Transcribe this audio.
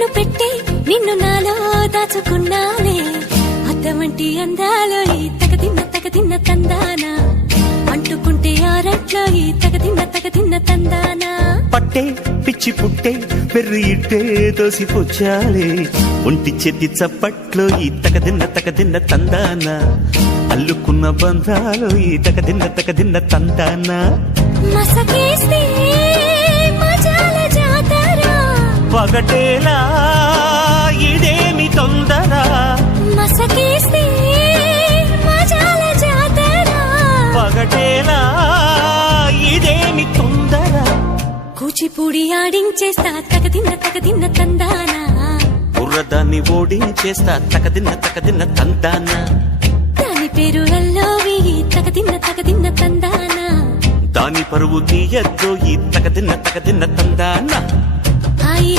కన్ను పెట్టే నిన్ను నాలో దాచుకున్నానే అద్దమంటి అందాలో ఈ తగదిన్న తందానా అంటుకుంటే ఆరట్లో ఈ తగదిన్న తందానా పట్టే పిచ్చి పుట్టే పెర్రి ఇట్టే దోసిపుచ్చాలే ఒంటి చెట్టి చప్పట్లో ఈ తగదిన్న తందానా అల్లుకున్న బంధాలు ఈ తగదిన్న తందానా మసకేస్తే మజాల జాతర పగటేలా ఇదేమి తొందర మసకేస్తే మజాల జాతర పగటేలా ఇదేమి తొందర కూచిపూడి ఆడించేస్తా తగదిన్న తందానా బుర్రదాన్ని ఓడించేస్తా తగదిన్న తందానా దాని పేరు అల్లోవి తగదిన్న తందానా దాని పరువు తీయద్దు ఈ తగదిన్న తందానా